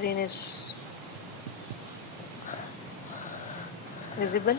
screen is visible.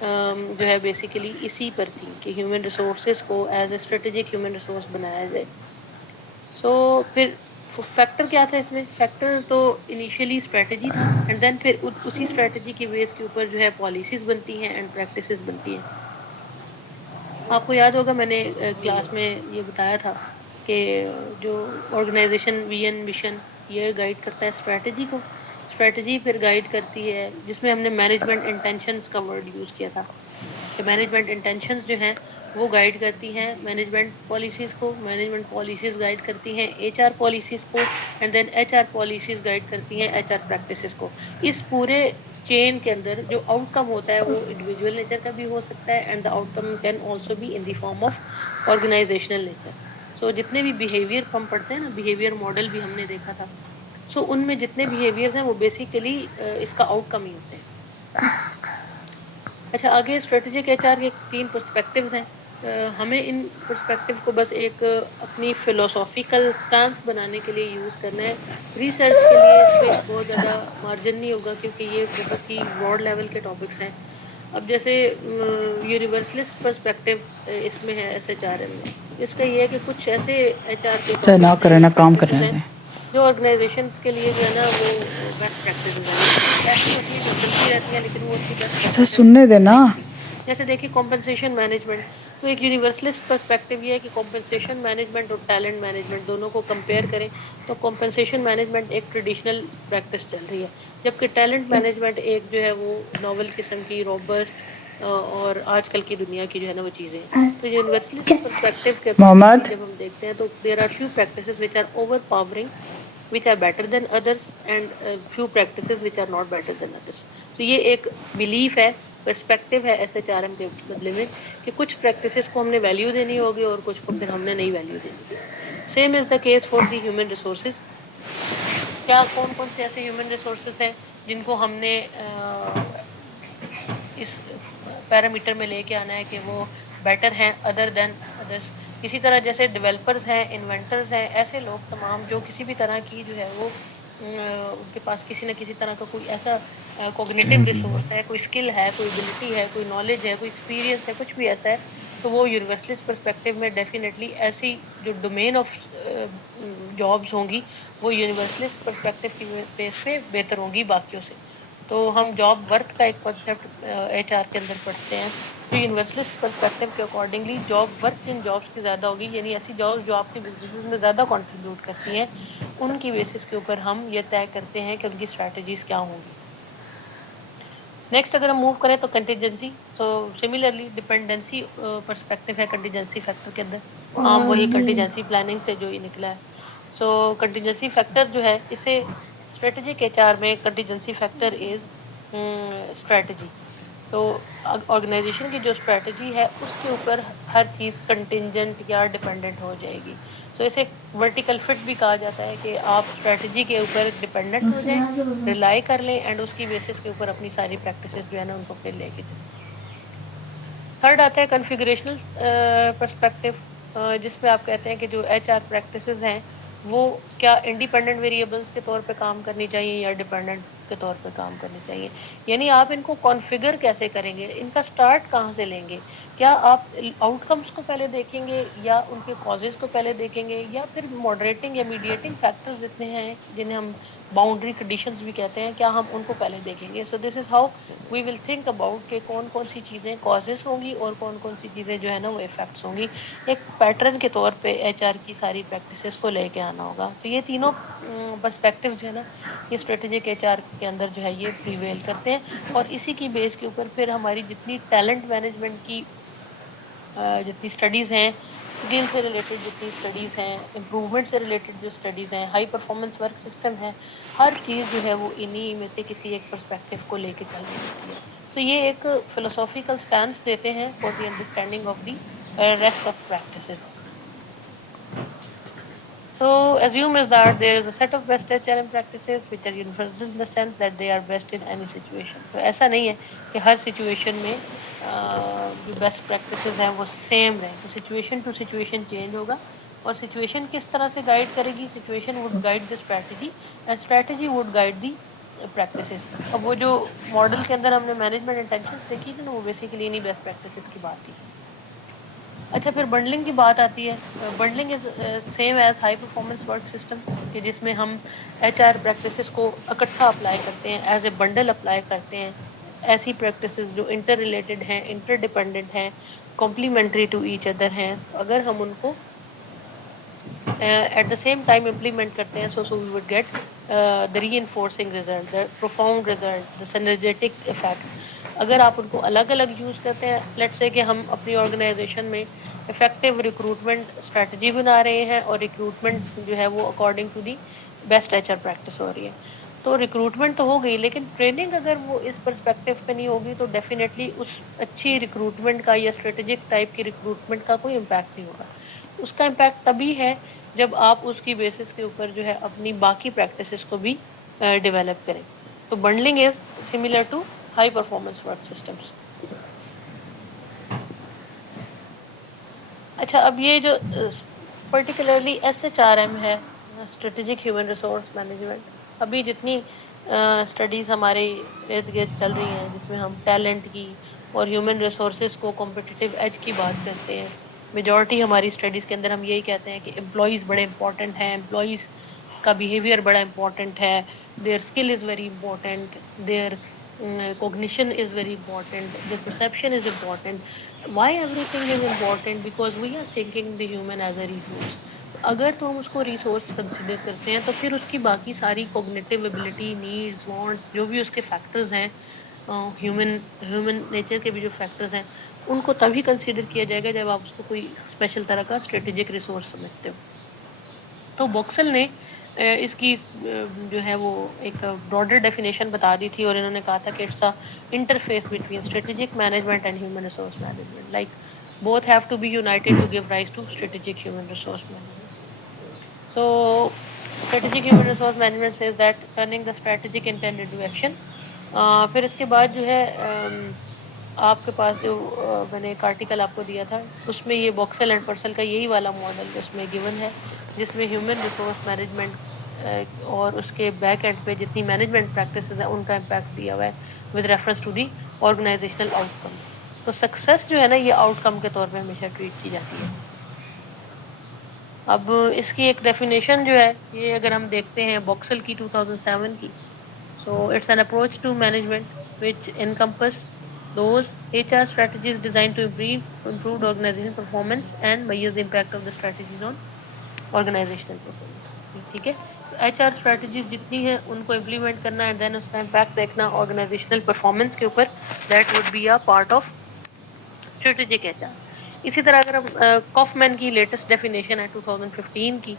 جو ہے basically اسی پر تھی کہ ہیومن ریسورسز کو as a strategic human resource بنایا جائے. سو پھر فیکٹر کیا تھا اس میں؟ فیکٹر تو انیشیلی اسٹریٹجی تھا، اینڈ دین پھر اسی اسٹریٹجی کی بیس کے اوپر جو ہے پالیسیز بنتی ہیں اینڈ پریکٹسز بنتی ہیں. آپ کو یاد ہوگا میں نے کلاس میں یہ بتایا تھا کہ جو آرگنائزیشن ویژن مشن یہ گائیڈ کرتا ہے اسٹریٹجی کو، اسٹریٹجی پھر گائیڈ کرتی ہے، جس میں ہم نے مینجمنٹ انٹینشنز کا ورڈ یوز کیا تھا کہ مینجمنٹ انٹینشنز جو ہیں وہ گائیڈ کرتی ہیں مینجمنٹ پالیسیز کو، مینجمنٹ پالیسیز گائیڈ کرتی ہیں ایچ آر پالیسیز کو، and then H R policies guide کرتی ہیں ایچ آر پریکٹسز کو. اس پورے چین کے اندر جو آؤٹ کم ہوتا ہے وہ انڈیویجول نیچر کا بھی ہو سکتا ہے، and the outcome can also be in the form of organizational nature. So جتنے بھی بیہیویئر ہم پڑھتے ہیں نا، بیہیویئر ماڈل بھی ہم نے دیکھا تھا، سو ان میں جتنے بیہیویئرز ہیں وہ بیسیکلی اس کا آؤٹ کم ہی ہوتے ہیں. اچھا، آگے اسٹریٹجک ایچ آر کے 3 پرسپیکٹیوز ہیں. ہمیں ان پرسپیکٹیو کو بس ایک اپنی فلوسافیکل سٹانس بنانے کے لیے یوز کرنا ہے. ریسرچ کے لیے اس پہ بہت زیادہ مارجن نہیں ہوگا کیونکہ یہ بہت ہی براڈ لیول کے ٹاپکس ہیں. اب جیسے یونیورسلسٹ پرسپیکٹیو اس میں ہے ایس ایچ آر ایم میں، اس کا یہ ہے کہ کچھ ایسے ایچ آر کے چاہے نہ ٹاپکس ہیں کرے یا نہ کام پریکٹسز کرنے ہیں دیں. جو آرگنائزیشنس کے لیے جو ہے نا وہ بیسٹ پریکٹسز ہیں، یعنی کچھ ایسی ہوتی ہیں جو چلتی رہتی ہیں لیکن وہ اس کی بیسٹ اسے پریکٹس سننے دینا. نہیں ہوتی. جیسے دیکھیے کمپنسیشن مینجمنٹ، تو ایک یونیورسلسٹ پرسپیکٹیو یہ ہے کہ کمپنسیشن مینجمنٹ اور ٹیلنٹ مینجمنٹ دونوں کو کمپیئر کریں تو کمپنسیشن مینجمنٹ ایک ٹریڈیشنل پریکٹس چل رہی ہے، جبکہ ٹیلنٹ مینجمنٹ ایک جو ہے وہ ناول قسم کی روبسٹ اور آج کل کی دنیا کی جو ہے نا وہ چیزیں ہیں. تو یونیورسلسٹ پرسپیکٹیو کے اکارڈنگلی محمد جب ہم دیکھتے ہیں تو there are few practices which are overpowering which are better than others and few practices which are not better than others. تو یہ ایک بلیف ہے، پرسپیکٹیو ہے ایس ایچ آر ایم کے بدلے میں کہ کچھ پریکٹسز کو ہم نے ویلیو دینی ہوگی اور کچھ کو پھر ہم نے نہیں ویلیو دینی. Same is the case for the human resources. کیا کون کون سے ایسے ہیومن ریسورسز ہیں جن کو ہم نے اس پیرامیٹر میں لے کے آنا ہے کہ وہ بیٹر ہیں ادر دین ادرس. اسی طرح جیسے ڈیولپرز ہیں، انوینٹرز ہیں، ایسے لوگ تمام جو کسی بھی طرح کی جو ہے وہ ان کے پاس کسی نہ کسی طرح کا کوئی ایسا کوگنیٹو ریسورس ہے، کوئی اسکل ہے، کوئی ابلٹی ہے، کوئی نالج ہے، کوئی ایکسپیرینس ہے، کچھ بھی ایسا ہے، تو وہ یونیورسلسٹ پرسپیکٹیو میں ڈیفینیٹلی ایسی جو ڈومین آف جابس ہوں گی وہ یونیورسلسٹ پرسپیکٹیو کی بیس پہ بہتر ہوں گی باقیوں سے. تو ہم جاب ورتھ کا ایک کنسیپٹ ایچ آر کے اندر پڑھتے ہیں، تو یونیورسلسٹ پرسپیکٹیو کے اکارڈنگلی جاب ورتھ جن جابس کی زیادہ ہوگی، یعنی ایسی جابس جو آپ کے بزنس میں زیادہ کنٹریبیوٹ کرتی ہیں، ان کی بیسس کے اوپر ہم یہ طے کرتے ہیں کہ ان کی اسٹریٹجیز کیا ہوں گی. نیکسٹ اگر ہم موو کریں تو کنٹیجنسی. تو سملرلی ڈپینڈنسی پرسپیکٹیو ہے کنٹیجنسی فیکٹر کے اندر، عام وہی کنٹیجنسی پلاننگ سے جو یہ نکلا ہے. سو کنٹیجنسی فیکٹر جو ہے اسے اسٹریٹجک ایچ آر میں کنٹیجنسی فیکٹر از اسٹریٹجی. تو آرگنائزیشن کی جو اسٹریٹجی ہے اس کے اوپر ہر چیز کنٹینجنٹ یا ڈپینڈنٹ ہو جائے گی. سو اسے ورٹیکل فٹ بھی کہا جاتا ہے کہ آپ اسٹریٹجی کے اوپر ڈپینڈنٹ ہو جائیں، ریلائی کر لیں، اینڈ اس کی بیسس کے اوپر اپنی ساری پریکٹسز جو ہے نا ان کو پھر لے کے چلیں. تھرڈ آتا ہے کنفیگریشنل پرسپیکٹیو، جس میں آپ کہتے ہیں کہ جو ایچ آر پریکٹسز ہیں وہ کیا انڈیپینڈنٹ ویریبلس کے طور پہ کام کرنی چاہیے یا ڈیپینڈنٹ کے طور پہ کام کرنی چاہیے. یعنی آپ ان کو کانفیگر کیسے کریں گے، ان کا اسٹارٹ کہاں سے لیں گے؟ کیا آپ آؤٹ کمس کو پہلے دیکھیں گے یا ان کے کازز کو پہلے دیکھیں گے، یا پھر ماڈریٹنگ یا میڈیٹنگ فیکٹرز جتنے ہیں جنہیں ہم باؤنڈری کنڈیشنز بھی کہتے ہیں، کیا ہم ان کو پہلے دیکھیں گے؟ So this is how we will think about کہ کون کون سی چیزیں کازز ہوں گی اور کون کون سی چیزیں جو ہے نا وہ افیکٹس ہوں گی. ایک پیٹرن کے طور پہ ایچ آر کی ساری پریکٹسز کو لے کے آنا ہوگا. تو یہ تینوں پرسپیکٹیو جو ہے نا یہ اسٹریٹجک ایچ آر کے اندر جو ہے یہ پریویل کرتے ہیں، اور اسی کی بیس کے اوپر پھر ہماری جتنی ٹیلنٹ مینجمنٹ کی جتنی اسٹڈیز ہیں، اسکل سے ریلیٹڈ جتنی اسٹڈیز ہیں، امپروومنٹ سے ریلیٹڈ جو اسٹڈیز ہیں، ہائی پرفارمنس ورک سسٹم ہے، ہر چیز جو ہے وہ انہی میں سے کسی ایک پرسپیکٹیو کو لے کے چلنی ہوتی ہے. سو یہ ایک فلوسافیکل اسٹینس دیتے ہیں for the understanding of the rest of practices. So assume is that there is a set of best HRM practices which are universal in the sense that they are best in any situation. تو ایسا نہیں ہے کہ ہر situation میں جو best practices ہیں وہ same رہیں. تو سچویشن ٹو سچویشن چینج ہوگا، اور سچویشن کس طرح سے گائیڈ کرے گی؟ Situation would guide the strategy and strategy would guide the practices. اب وہ جو ماڈل کے اندر ہم نے مینجمنٹ انٹینشنس دیکھی تھی نا، وہ بیسیکلی انہیں بیسٹ پریکٹسز کی بات تھی. اچھا پھر بنڈلنگ کی بات آتی ہے. Bundling is same as high performance work systems, کہ جس میں ہم ایچ آر پریکٹسز کو اکٹھا اپلائی کرتے ہیں، ایز اے بنڈل اپلائی کرتے ہیں. ایسی پریکٹسز جو انٹر ریلیٹڈ ہیں، انٹر ڈیپینڈنٹ ہیں، کمپلیمنٹری ٹو ایچ ادر ہیں، اگر ہم ان کو at the same time implement کرتے ہیں، so we would get the reinforcing result, the profound result, the synergetic effect. اگر آپ ان کو الگ الگ یوز کرتے ہیں، لیٹ سے کہ ہم اپنی آرگنائزیشن میں افیکٹو ریکروٹمنٹ اسٹریٹجی بنا رہے ہیں، اور ریکروٹمنٹ جو ہے وہ according to the best H R practice ہو رہی ہے، تو ریکروٹمنٹ تو ہو گئی، لیکن ٹریننگ اگر وہ اس پرسپیکٹو پہ نہیں ہوگی تو ڈیفینیٹلی اس اچھی ریکروٹمنٹ کا یا اسٹریٹجک ٹائپ کی ریکروٹمنٹ کا کوئی امپیکٹ نہیں ہوگا. اس کا امپیکٹ تبھی ہے جب آپ اس کی بیسس کے اوپر جو ہے اپنی باقی پریکٹسز کو بھی ڈیولپ کریں. تو bundling is similar to high performance work systems. اچھا اب یہ جو particularly S H R M ہے، اسٹریٹجک ہیومن ریسورس مینجمنٹ، ابھی جتنی اسٹڈیز ہمارے ارد گرد چل رہی ہیں جس میں ہم ٹیلنٹ کی اور ہیومن ریسورسز کو کمپٹیٹیو ایج کی بات کرتے ہیں، میجورٹی ہماری اسٹڈیز کے اندر ہم یہی کہتے ہیں کہ امپلائیز بڑے امپورٹنٹ ہیں، امپلائیز کا بیہیویئر بڑا امپورٹنٹ ہے، their skill is very important, their cognition is very important, the perception is important. Why everything is important? Because we are thinking the human as a resource. اگر تو ہم اس کو resource consider کرتے ہیں تو پھر اس کی باقی ساری کوگنیٹیو ایبلٹی، نیڈز، وانٹس، جو بھی اس کے فیکٹرز ہیں، ہیومن نیچر کے بھی جو فیکٹرز ہیں، ان کو تبھی کنسیڈر کیا جائے گا جب آپ اس کو کوئی اسپیشل طرح کا اسٹریٹجک ریسورس سمجھتے ہو. تو بوکسل نے اس کی جو ہے وہ ایک براڈر ڈیفینیشن بتا دی تھی، اور انہوں نے کہا تھا کہ it's interface between strategic management and human resource management, like both have to be united to give rise to strategic human resource management. So strategic human resource management says that turning the strategic intent into action. پھر اس کے بعد جو ہے آپ کے پاس جو میں نے ایک آرٹیکل آپ کو دیا تھا، اس میں یہ بوکسل اینڈ پرسل کا یہی والا ماڈل اس میں گیون ہے، جس میں ہیومن ریسورس مینجمنٹ اور اس کے بیک اینڈ پہ جتنی مینجمنٹ پریکٹسز ہیں ان کا امپیکٹ دیا ہوا ہے with reference to the organizational outcomes. تو سکسیس جو ہے نا یہ آؤٹ کم کے طور پہ ہمیشہ ٹریٹ کی جاتی ہے. اب اس کی ایک ڈیفینیشن جو ہے یہ اگر ہم دیکھتے ہیں بوکسل کی 2007 کی، so it's an approach to management which encompass those HR strategies designed to improve organizational performance and measure the impact of the strategies on organizational performance. ٹھیک ہے، ایچ آر اسٹریٹجیز جتنی ہیں ان کو امپلیمنٹ کرنا ہے، دین اس کا امپیکٹ دیکھنا organisational performance کے اوپر، that would be a part of strategic H R. اسی طرح اگر ہم کافمین کی لیٹسٹ ڈیفینیشن ہے 2015 کی،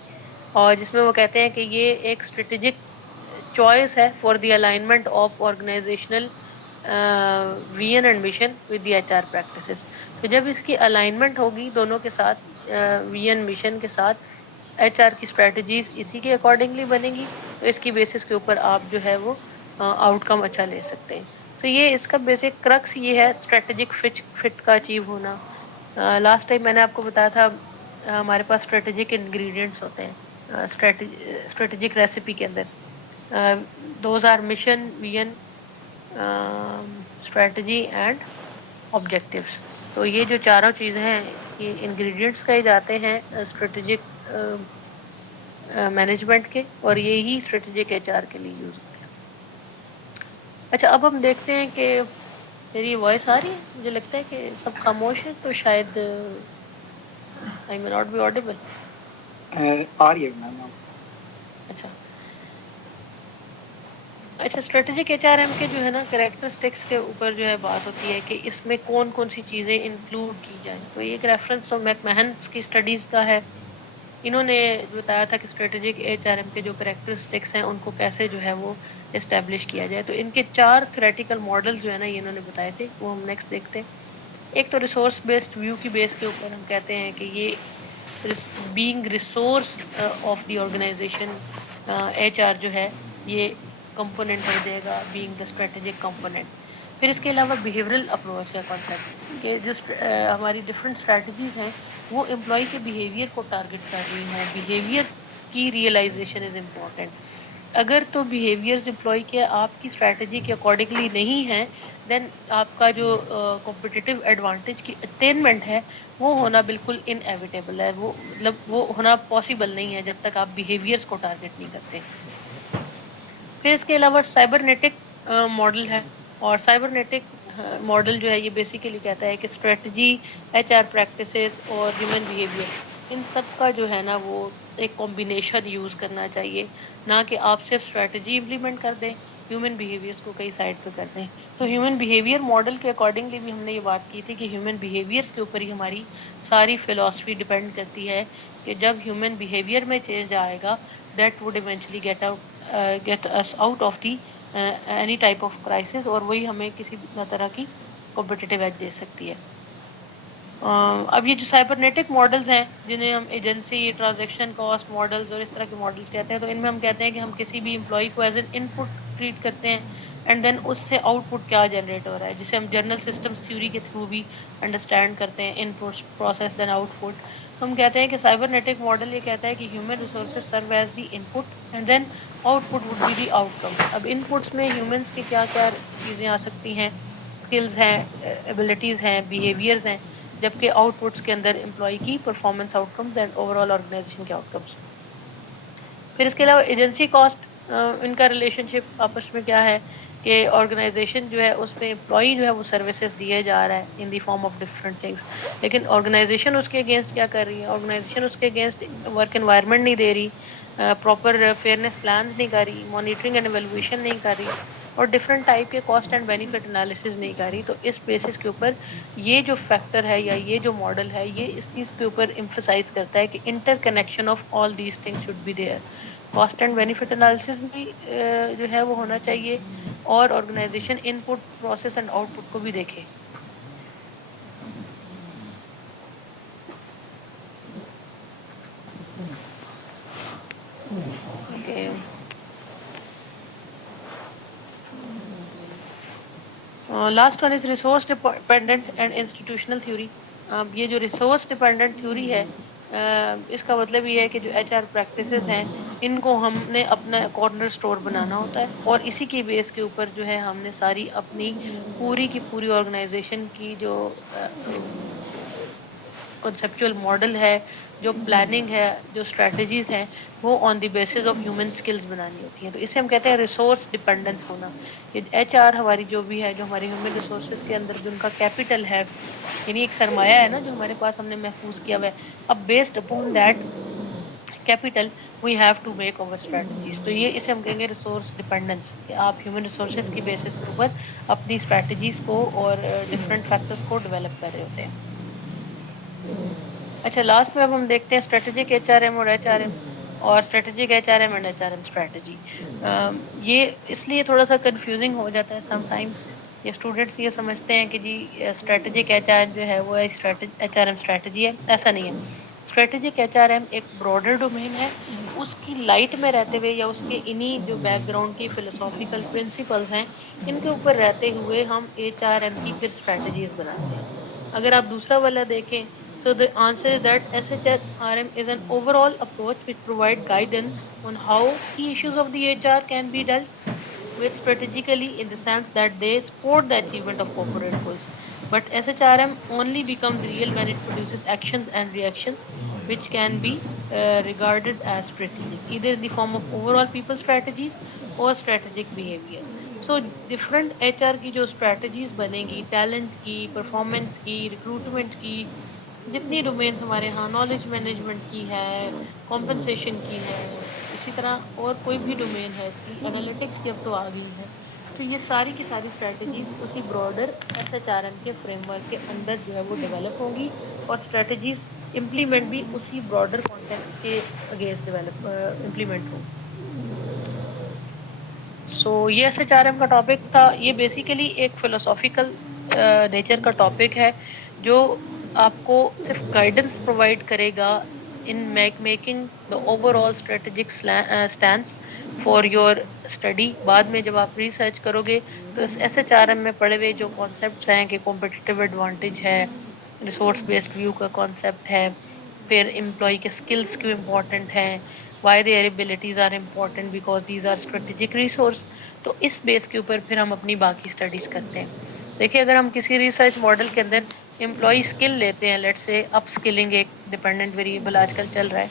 اور جس میں وہ کہتے ہیں کہ یہ ایک اسٹریٹجک چوائس ہے for the alignment of organisational vision and mission with the H R practices. تو جب اس کی الائنمنٹ ہوگی دونوں کے ساتھ، ویژن مشن کے ساتھ، ایچ آر کی اسٹریٹجیز اسی کے اکارڈنگلی بنے گی، تو اس کی بیسس کے اوپر آپ جو ہے وہ آؤٹ کم اچھا لے سکتے ہیں. سو یہ اس کا بیسک کرکس یہ ہے اسٹریٹجک فٹ کا اچیو ہونا. لاسٹ ٹائم میں نے آپ کو بتایا تھا ہمارے پاس اسٹریٹجک انگریڈینٹس ہوتے ہیں اسٹریٹجک ریسیپی کے اندر. Those are mission, vision, strategy and objectives. تو یہ جو چاروں چیزیں ہیں یہ انگریڈینٹس کہے جاتے ہیں اسٹریٹجک مینجمنٹ کے، اور یہی اسٹریٹجک ایچ آر کے لیے یوز ہوتے ہیں. اچھا اب ہم دیکھتے ہیں کہ میری وائس آ رہی ہے، مجھے لگتا ہے کہ سب خاموش ہیں تو شاید آئی مے ناٹ بی آڈیبل. آ رہی ہے میم. اچھا اسٹریٹجک ایچ آر ایم کے جو ہے نا کریکٹرسٹکس کے اوپر جو ہے بات ہوتی ہے کہ اس میں کون کون سی چیزیں انکلوڈ کی جائیں. تو ایک ریفرنس تو میک مہنس کی اسٹڈیز کا ہے. انہوں نے بتایا تھا کہ اسٹریٹجک ایچ آر ایم کے جو کریکٹرسٹکس ہیں ان کو کیسے جو ہے وہ اسٹیبلش کیا جائے. تو ان کے 4 تھیوریٹیکل ماڈلز جو ہے نا یہ انہوں نے بتائے تھے، وہ ہم نیکسٹ دیکھتے ہیں. ایک تو ریسورس بیسڈ ویو کی بیس کے اوپر ہم کہتے ہیں کہ یہ being resource of the organisation H R جو ہے یہ کمپوننٹ ہو جائے گا، بینگ دا اسٹریٹجک کمپوننٹ. پھر اس کے علاوہ بیہیورل اپروچ کا کانسیپٹ کہ جو ہماری ڈفرینٹ اسٹریٹجیز ہیں وہ امپلائی کے بیہیویئر کو ٹارگٹ کر رہی ہوں، بیہیویئر کی ریئلائزیشن از امپورٹنٹ. اگر تو بیہیویئرز امپلائی کے آپ کی اسٹریٹجی کے اکارڈنگلی نہیں ہیں، دین آپ کا جو کمپٹیٹیو ایڈوانٹیج کی اٹینمنٹ ہے وہ ہونا بالکل انیویٹیبل ہے، وہ مطلب وہ ہونا پاسبل نہیں ہے جب تک آپ بیہیویئرس کو ٹارگٹ نہیں کرتے. پھر اس کے علاوہ سائبرنیٹک ماڈل ہے، اور سائبرنیٹک ماڈل جو ہے یہ بیسیکلی کہتا ہے کہ اسٹریٹجی، ایچ آر پریکٹسز اور ہیومن بیہیویئر، ان سب کا جو ہے نا وہ ایک کمبینیشن یوز کرنا چاہیے، نہ کہ آپ صرف اسٹریٹجی امپلیمنٹ کر دیں، ہیومن بیہیویئرس کو کئی سائڈ پہ کر دیں. تو ہیومن بیہیویئر ماڈل کے اکارڈنگلی بھی ہم نے یہ بات کی تھی کہ ہیومن بیہیویئرس کے اوپر ہی ہماری ساری فلاسفی ڈپینڈ کرتی ہے کہ جب ہیومن بیہیویئر میں چینج آئے گا that would eventually get us out of the any type of crisis، اور وہی ہمیں کسی طرح کی کمپٹیٹیو ایج دے سکتی ہے. اب یہ جو سائبرنیٹک ماڈلز ہیں جنہیں ہم ایجنسی، ٹرانزیکشن کاسٹ ماڈلز اور اس طرح کے ماڈلز کہتے ہیں، تو ان میں ہم کہتے ہیں کہ ہم کسی بھی امپلائی کو as an input treat کرتے ہیں، اینڈ دین اس سے آؤٹ پٹ کیا جنریٹ ہو رہا ہے، جسے ہم جنرل سسٹمز تھیوری کے تھرو بھی انڈرسٹینڈ کرتے ہیں، in process then out put. ہم کہتے ہیں کہ سائبرنیٹک ماڈل یہ کہتا ہے کہ human resources serve as the input and then output would be the outcomes. اب ان پٹس میں ہیومنس کی کیا کیا چیزیں آ سکتی ہیں، اسکلز ہیں، ایبلٹیز ہیں، بیہیویئرز ہیں، جبکہ آؤٹ پٹس کے اندر امپلائی کی performance outcomes and overall organisation کے آؤٹ کمس. پھر اس کے علاوہ ایجنسی کاسٹ، ان کا ریلیشن شپ آپس میں کیا ہے کہ آرگنائزیشن جو ہے اس میں امپلائی جو ہے وہ سروسز دیے جا رہا ہے ان the form of different things, لیکن آرگنائزیشن اس کے اگینسٹ کیا کر رہی ہے، آرگنائزیشن اس کے اگینسٹ ورک انوائرمنٹ نہیں دے رہی، پراپر فیئرنیس پلانز نہیں کر رہی، مانیٹرنگ اینڈ ایویلویشن نہیں کر رہی، اور ڈفرینٹ ٹائپ کے کاسٹ اینڈ بینیفٹ انالیسز نہیں کر رہی. تو اس بیسس کے اوپر یہ جو فیکٹر ہے یا یہ جو ماڈل ہے یہ اس چیز کے اوپر ایمفسائز کرتا ہے کہ interconnection of all these things should be there. Cost and benefit analysis بھی جو ہے وہ ہونا چاہیے، اور organisation input, process and output کو بھی دیکھے. Okay, last one is resource dependent and institutional theory. اب یہ جو ریسورس ڈپینڈنٹ تھیوری ہے اس کا مطلب یہ ہے کہ جو ایچ آر پریکٹسز ہیں ان کو ہم نے اپنا کارنر اسٹور بنانا ہوتا ہے، اور اسی کی بیس کے اوپر جو ہے ہم نے ساری اپنی پوری کی پوری آرگنائزیشن کی جو کنسپچل ماڈل ہے، جو پلاننگ ہے، جو اسٹریٹجیز ہیں، وہ on the basis of human skills بنانی ہوتی ہیں. تو اسے ہم کہتے ہیں ریسورس ڈپینڈنس ہونا. کہ ایچ آر ہماری جو بھی ہے، جو ہماری ہیومن ریسورسز کے اندر جو ان کا کیپٹل ہے، یعنی ایک سرمایہ ہے نا جو ہمارے پاس ہم نے محفوظ کیا ہوا ہے، اب based upon that capital we have to make over strategies. تو یہ اسے ہم کہیں گے ریسورس ڈپینڈنس، کہ آپ ہیومن ریسورسز کی بیسس کے اوپر اپنی اسٹریٹجیز کو اور ڈفرینٹ فیکٹرز کو ڈیولپ کر رہے ہوتے ہیں. اچھا، لاسٹ میں اب ہم دیکھتے ہیں اسٹریٹجک ایچ آر ایم اور ایچ آر ایم، اور strategic H R M and H R M strategy. یہ اس لیے تھوڑا سا کنفیوزنگ ہو جاتا ہے سم ٹائمس، یہ اسٹوڈینٹس یہ سمجھتے ہیں کہ جی اسٹریٹجک ایچ آر جو ہے وہ ایچ آر ایم اسٹریٹجی ہے. ایسا نہیں ہے. اسٹریٹجک ایچ آر ایم ایک براڈر ڈومین ہے، اس کی لائٹ میں رہتے ہوئے یا اس کے انہی جو بیک گراؤنڈ کی فلسافیکل پرنسپلز ہیں ان کے اوپر رہتے ہوئے ہم ایچ آر ایم کی پھر اسٹریٹجیز بناتے ہیں. اگر آپ دوسرا والا دیکھیں، so the answer is that SHRM is an overall approach which provide guidance on how key issues of the HR can be dealt with strategically, in the sense that they support the achievement of corporate goals. But SHRM only becomes real when it produces actions and reactions which can be regarded as strategic, either in the form of overall people strategies or strategic behaviors. So different H R کی جو strategies بنے گی، talent کی، performance کی، recruitment کی، جتنی domains ہمارے ہاں، نالج مینجمنٹ کی ہے، کمپنسیشن کی ہے، اسی طرح اور کوئی بھی ڈومین ہے اس کی، انالیٹکس کی اب تو آ گئی ہے. تو یہ ساری کی ساری اسٹریٹجیز اسی broader S H R M کے فریم ورک کے اندر جو ہے وہ ڈیولپ ہوں گی، اور اسٹریٹجیز امپلیمنٹ بھی اسی براڈر کانٹیکسٹ کے اگینسٹ ڈیولپ امپلیمنٹ ہوں گی. سو یہ ایس ایچ آر ایم کا ٹاپک تھا. یہ بیسیکلی ایک فلوسافیکل نیچر کا ٹاپک ہے جو آپ کو صرف گائیڈنس پرووائڈ کرے گا in making the overall strategic stance for your study. بعد میں جب آپ ریسرچ کرو گے تو اس ایس ایچ آر ایم میں پڑھے ہوئے جو کانسیپٹس ہیں کہ کمپٹیٹیو ایڈوانٹیج ہے، ریسورس بیسڈ ویو کا کانسیپٹ ہے، پھر امپلائی کے اسکلس کیوں امپورٹنٹ ہیں، why their abilities are important, because these are strategic resource. تو اس بیس کے اوپر پھر ہم اپنی باقی اسٹڈیز کرتے ہیں. دیکھیے اگر ہم کسی ریسرچ ماڈل کے اندر امپلائی اسکل لیتے ہیں, لیٹ سے اپ اسکلنگ ایک ڈیپینڈنٹ ویریبل آج کل چل رہا ہے,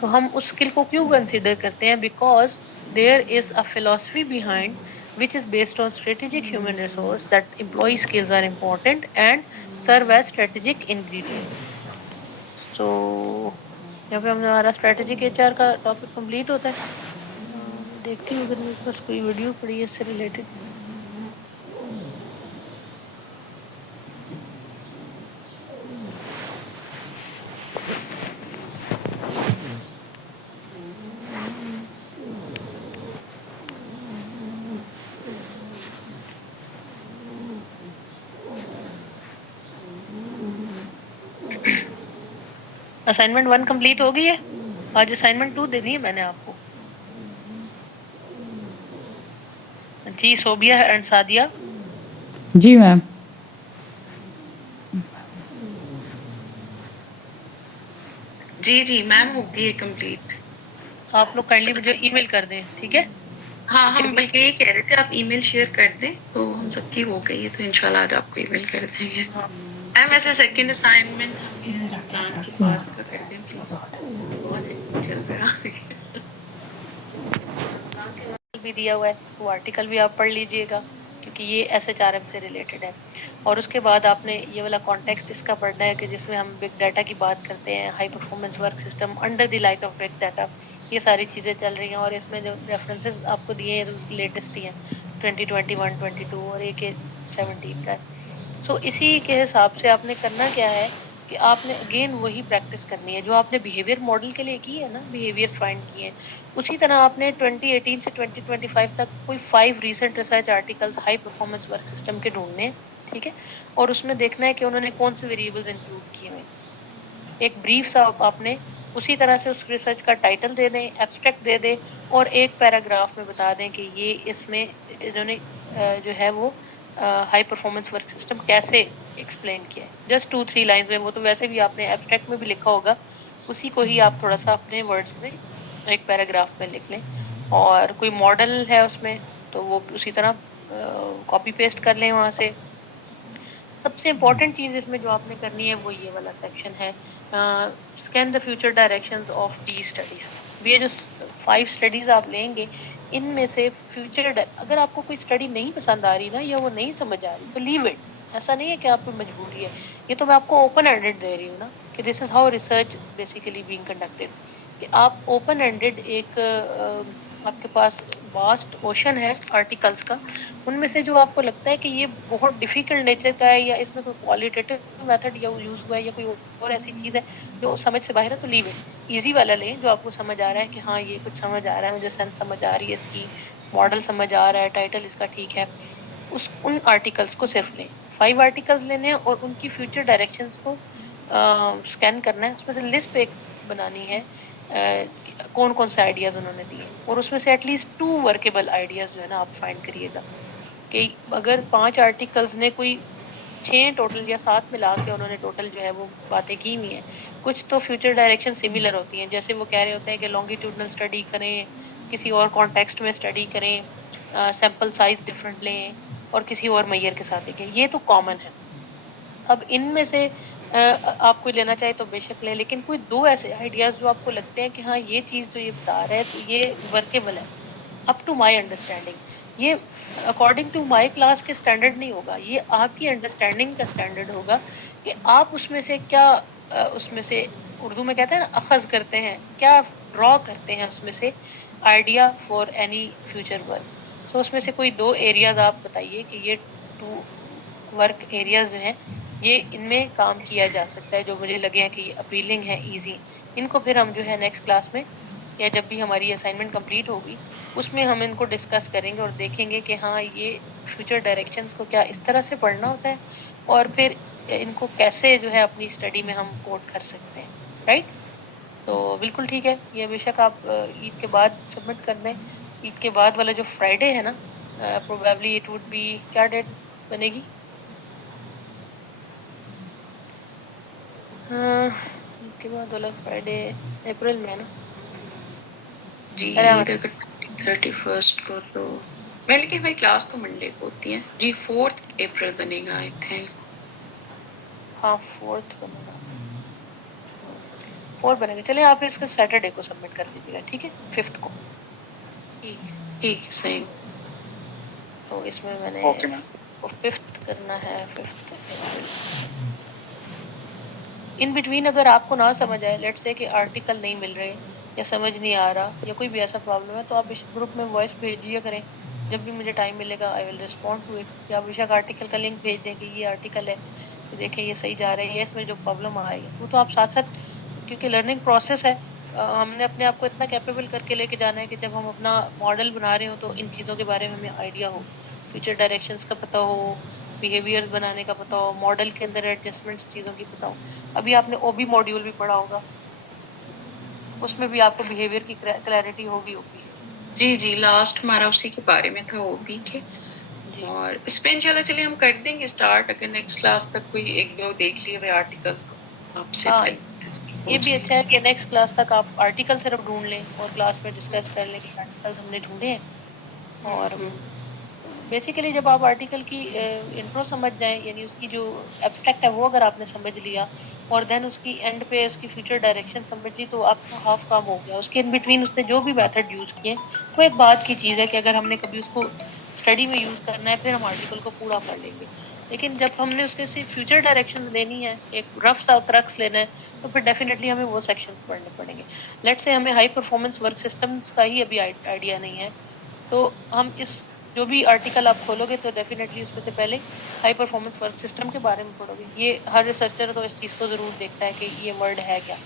تو ہم اس اسکل کو کیوں کنسیڈر کرتے ہیں؟ Because there is a philosophy behind which is based on strategic human resource that employee skills are important and serve as strategic ingredient. So یہاں پہ ہمارا اسٹریٹجک ایچ آر کا ٹاپک کمپلیٹ ہوتا ہے. دیکھتی ہوں اگر میرے پاس کوئی ویڈیو پڑی ہے اس سے ریلیٹڈ. اسائنمنٹ 1 کمپلیٹ ہو گئی ہے. آج اسائنمنٹ 2 دے دی ہے میں نے آپ کو. جی صوبیہ اینڈ سعدیہ. جی میم. جی میم ہو گئی ہے کمپلیٹ. آپ لوگ کائنڈلی مجھے ای میل کر دیں, ٹھیک ہے؟ ہاں ہم بلکہ یہ کہہ رہے تھے آپ ای میل شیئر کر دیں تو ہم سب کی ہو گئی ہے, تو انشاءاللہ آج آپ کو ای میل کر دیں گے. میم ویسے سیکنڈ اسائنمنٹ ہمیں رمضان کے بعد کا کر دیں پلیز, بہت ہیکٹک چل رہا ہے. بھی دیا ہوا ہے, وہ آرٹیکل بھی آپ پڑھ لیجئے گا کیونکہ یہ ایس ایچ آر ایم سے ریلیٹڈ ہے. اور اس کے بعد آپ نے یہ والا کانٹیکسٹ اس کا پڑھنا ہے کہ جس میں ہم بگ ڈیٹا کی بات کرتے ہیں, high performance work system under the light of big data. یہ ساری چیزیں چل رہی ہیں اور اس میں جو ریفرنسز آپ کو دیے ہیں لیٹسٹ ہی ہیں, 2021 22 اور ایک 17 کا. سو اسی کے حساب سے آپ نے کرنا کیا ہے کہ آپ نے اگین وہی پریکٹس کرنی ہے جو آپ نے بیہیویئر ماڈل کے لیے کی ہے نا, بیہیویئر فائنڈ کیے ہیں. اسی طرح آپ نے 2018 سے 2025 تک کوئی 5 recent research articles high performance work system کے ڈھونڈنے ہیں, ٹھیک ہے؟ اور اس میں دیکھنا ہے کہ انہوں نے کون سے ویریبلز انکلوڈ کیے ہوئے. ایک بریف سا آپ نے اسی طرح سے اس ریسرچ کا ٹائٹل دے دیں, ایبسٹریکٹ دے دیں, اور ایک پیراگراف میں بتا دیں کہ یہ اس میں انہوں نے جو ہے وہ ہائی پرفارمنس ورک سسٹم کیسے ایکسپلین کیا ہے. جسٹ 2-3 لائنز میں, وہ تو ویسے بھی آپ نے ایبسٹریکٹ میں بھی لکھا ہوگا, اسی کو ہی آپ تھوڑا سا اپنے ورڈز میں ایک پیراگراف میں لکھ لیں. اور کوئی ماڈل ہے اس میں تو وہ اسی طرح کاپی پیسٹ کر لیں وہاں سے. سب سے امپورٹنٹ چیز اس میں جو آپ نے کرنی ہے وہ یہ والا سیکشن ہے, scan the future directions of the studies. یہ جو 5 اسٹڈیز آپ لیں گے ان میں سے فیوچر اگر آپ کو کوئی اسٹڈی نہیں پسند آ رہی نا, یا وہ نہیں سمجھ آ رہی, تو لیو اٹ. ایسا نہیں ہے کہ آپ کو مجبوری ہے, یہ تو میں آپ کو اوپن ہینڈیڈ دے رہی ہوں نا کہ this is how research basically being conducted. کہ آپ اوپن ہینڈیڈ ایک آپ کے پاس واسٹ اوشن ہے آرٹیکلس کا, ان میں سے جو آپ کو لگتا ہے کہ یہ بہت ڈیفیکلٹ نیچر کا ہے, یا اس میں کوئی کوالٹیٹیو میتھڈ یا یوز ہوا ہے, یا کوئی اور ایسی چیز ہے جو سمجھ سے باہر ہے, تو لیو اٹ. ایزی والا لیں جو آپ کو سمجھ آ رہا ہے کہ ہاں یہ کچھ سمجھ آ رہا ہے, مجھے سینس سمجھ آ رہی ہے اس کی, ماڈل سمجھ آ رہا ہے, ٹائٹل اس کا ٹھیک ہے. ان آرٹیکلس کو صرف لیں. 5 آرٹیکلس لینے ہیں اور ان کی فیوچر ڈائریکشنز کو اسکین کرنا ہے. اس میں سے لسٹ ایک بنانی ہے کون کون سے آئیڈیاز انہوں نے دیے, اور اس میں سے ایٹ لیسٹ 2 ورکیبل آئیڈیاز جو ہے نا آپ فائنڈ کریے گا. کہ اگر 5 آرٹیکلز نے کوئی 6 ٹوٹل یا 7 ملا کے انہوں نے ٹوٹل جو ہے وہ باتیں کی ہوئی ہیں, کچھ تو فیوچر ڈائریکشن سملر ہوتی ہیں, جیسے وہ کہہ رہے ہوتے ہیں کہ لانگیٹیوڈنل اسٹڈی کریں, کسی اور کانٹیکسٹ میں اسٹڈی کریں, سیمپل سائز ڈفرنٹ لیں, اور کسی اور میئر کے ساتھ دیکھیں. یہ تو کامن ہے. اب ان میں سے آپ کوئی لینا چاہے تو بے شک لیں, لیکن کوئی 2 ایسے آئیڈیاز جو آپ کو لگتے ہیں کہ ہاں یہ چیز جو یہ بتا رہا ہے تو یہ ورکیبل ہے اپ ٹو مائی انڈرسٹینڈنگ. یہ اکارڈنگ ٹو مائی کلاس کے اسٹینڈرڈ نہیں ہوگا, یہ آپ کی انڈرسٹینڈنگ کا اسٹینڈرڈ ہوگا کہ آپ اس میں سے کیا اس میں سے اردو میں کہتے ہیں نا اخذ کرتے ہیں, کیا ڈرا کرتے ہیں اس میں سے idea for any future work. So اس میں سے کوئی 2 ایریاز آپ بتائیے کہ یہ 2 ورک ایریاز جو ہیں یہ ان میں کام کیا جا سکتا ہے, جو مجھے لگے ہیں کہ یہ اپیلنگ ہے, ایزی. ان کو پھر ہم جو ہے نیکسٹ کلاس میں یا جب بھی ہماری اسائنمنٹ کمپلیٹ ہوگی اس میں ہم ان کو ڈسکس کریں گے اور دیکھیں گے کہ ہاں یہ فیوچر ڈائریکشنز کو کیا اس طرح سے پڑھنا ہوتا ہے, اور پھر ان کو کیسے جو ہے اپنی اسٹڈی میں ہم کوٹ کر سکتے ہیں. رائٹ؟ تو بالکل ٹھیک ہے. یہ بے شک آپ عید کے بعد سبمٹ کر دیں. عید کے بعد والا جو فرائیڈے ہے نا, پروبیبلی اٹ وڈ بی, کیا ڈیٹ بنے گی؟ عید کے بعد والا فرائیڈے اپریل میں ہے نا, جی چلے ہم عید اگر 31 کو تو میں لیکن بھائی کلاس تو منڈے کو ہوتی ہے جی 4 اپریل بنے گا آئی تھنک ہاں 4 بنے گا 4 بنے گا. چلے آپ اس کو سیٹرڈے کو سبمٹ کر دیجیے گا ٹھیک ہے 5 کو. ٹھیک ٹھیک صحیح تو اس میں میں نے اوکے میم. 5 کرنا ہے 5 اپریل. ان بٹوین اگر آپ کو نہ سمجھ آئے لیٹ سے کہ آرٹیکل نہیں مل رہے یا سمجھ نہیں آ رہا یا کوئی بھی ایسا پرابلم ہے تو آپ اس گروپ میں وائس بھیجیے کریں. جب بھی مجھے ٹائم ملے گا آئی ول ریسپونڈ ٹو اٹ. یا بے شک آرٹیکل کا لنک بھیج دیں کہ یہ آرٹیکل ہے کہ دیکھیں یہ صحیح جا رہی ہے اس میں جو پرابلم آ رہی ہے وہ تو آپ ساتھ ساتھ کیونکہ لرننگ پروسیس ہے. ہم نے اپنے آپ کو اتنا کیپیبل کر کے لے کے جانا ہے کہ جب ہم اپنا ماڈل بنا رہے ہوں تو ان چیزوں کے بارے میں ہمیں آئیڈیا ہو, فیوچر ڈائریکشنز کا پتہ ہو, بیہیویئرز بنانے کا پتہ ہو, ماڈل کے اندر ایڈجسٹمنٹس چیزوں کی پتہ ہو. ابھی آپ نے او بی ماڈیول بھی پڑھا ہوگا, اس میں بھی آپ کو بیہیویئر کی کلیئرٹی ہوگی. جی جی لاسٹ ہمارا اسی کے بارے میں تھا وہ بھی کے جی اور اس پہ انشاءاللہ چلیے ہم کر دیں گے اسٹارٹ اگر نیکسٹ کلاس تک کوئی ایک دو دیکھ لیے ہوئے آرٹیکل تو آپ سے ہاں ہو یہ بھی جائے اچھا ہے کہ نیکسٹ کلاس تک آپ آرٹیکل صرف ڈھونڈ لیں اور کلاس میں ڈسکس کر لیں کہ آرٹیکلس ہم نے ڈھونڈے ہیں. اور بیسیکلی جب آپ آرٹیکل کی انٹرو سمجھ جائیں یعنی اس کی جو ایبسٹریکٹ ہے وہ اگر آپ نے سمجھ لیا اور دین اس کی اینڈ پہ اس کی فیوچر ڈائریکشن سمجھی تو آپ کا ہاف کام ہو گیا. اس کے ان بٹوین اس نے جو بھی میتھڈ یوز کیے وہ ایک بات کی چیز ہے کہ اگر ہم نے کبھی اس کو اسٹڈی میں یوز کرنا ہے پھر ہم آرٹیکل کو پورا پڑھ لیں گے. لیکن جب ہم نے اس کے صرف فیوچر ڈائریکشن لینی ہے ایک رف سا کرکس لینا ہے تو پھر ڈیفینیٹلی ہمیں وہ سیکشنز پڑھنے پڑیں گے. لیٹ سے ہمیں ہائی پرفارمنس ورک سسٹمز کا ہی ابھی آئیڈیا نہیں ہے تو ہم اس جو بھی آرٹیکل آپ کھولو گے تو ڈیفینیٹلی اس میں سے پہلے ہائی پرفارمنس ورک سسٹم کے بارے میں پڑھو گے. یہ ہر ریسرچر تو اس چیز کو ضرور دیکھتا ہے کہ یہ ورڈ ہے کیا.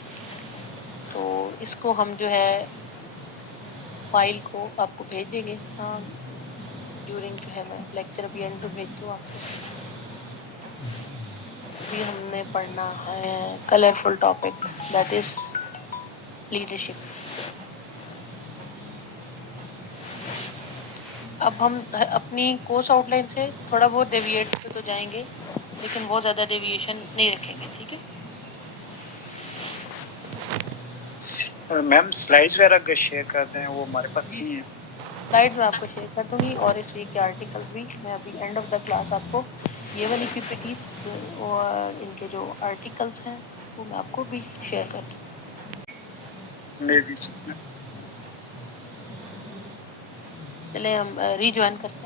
تو اس کو ہم جو ہے فائل کو آپ کو بھیجیں گے. ہاں ڈیورنگ جو ہے میں لیکچر ابھی اینڈ پہ بھیج دوں آپ کو. ابھی ہم نے پڑھنا ہے colourful topic that is leadership. اب ہم اپنی کورس آؤٹ لائن سے تھوڑا بہت ڈیویٹ پہ تو جائیں گے لیکن بہت زیادہ ڈیویشن نہیں رکھیں گے ٹھیک ہے. میم سلائڈس وغیرہ اگر شیئر کر دیں وہ ہمارے پاس جی نہیں جی ہے. سلائڈز میں آپ کو شیئر کر دوں گی اور اس ویک کے آرٹیکلس بھی میں ابھی اینڈ آف دا کلاس آپ کو یہ والی پی پی ٹیز اور ان کے جو آرٹیکلس ہیں وہ میں آپ کو بھی شیئر کر دوں. مے بی چلیں ہم ری جوائن کرتے ہیں.